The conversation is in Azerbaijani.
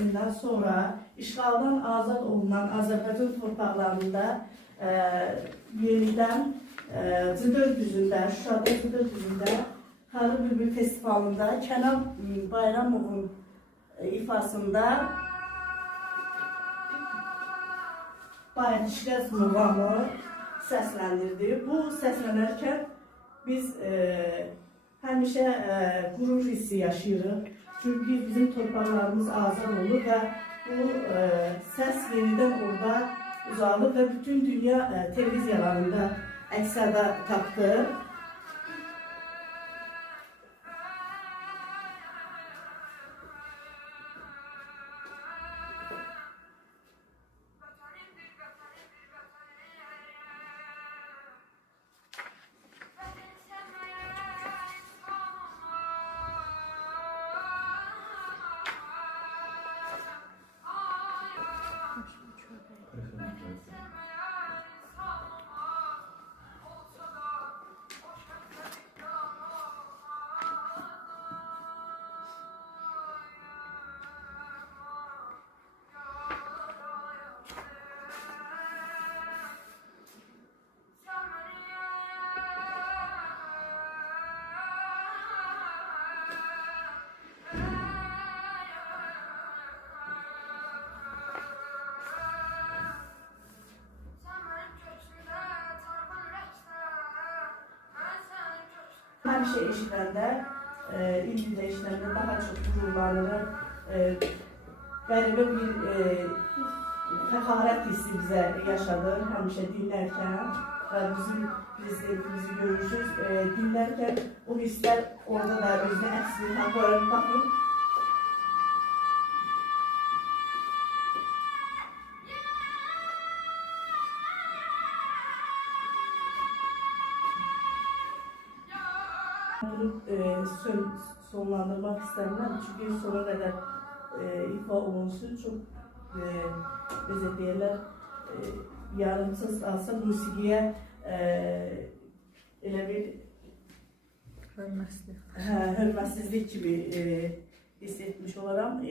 müharibəsi sonra işğaldan azad olunan Azərbaycan torpaqlarında yenidən Cıdır düzündə, Şuşada Cıdır düzündə Xarı Bülbül festivalında Kənan Bayramovun ifasında Bayatışqaz muğamı səsləndirdi. Bu səslənərkən biz həmişə qürur hissi yaşayırıq. Çünki bizim torpaqlarımız azad olur və bu səs yenidən orada uzanıb və bütün dünya televiziyalarında əks-səda tapdı. Həmişə eşidəndə, İldə eşidəndə daha çox qürurlanırıq. Qəribə bir fəxarət hissi bizə yaşadır həmişə dinlərkən və bizim prezidentimizi görürsünüz. Dinlərkən o hisslər orada da özünə əksini tapır. Baxın. Bunu sonlandırmaq istəmirəm, çünki sona qədər ifa olunsun. Çox, bizə deyirlər, yarımsız alsa musiqiyə elə bir hörmətsizlik kimi hiss etmiş olaram.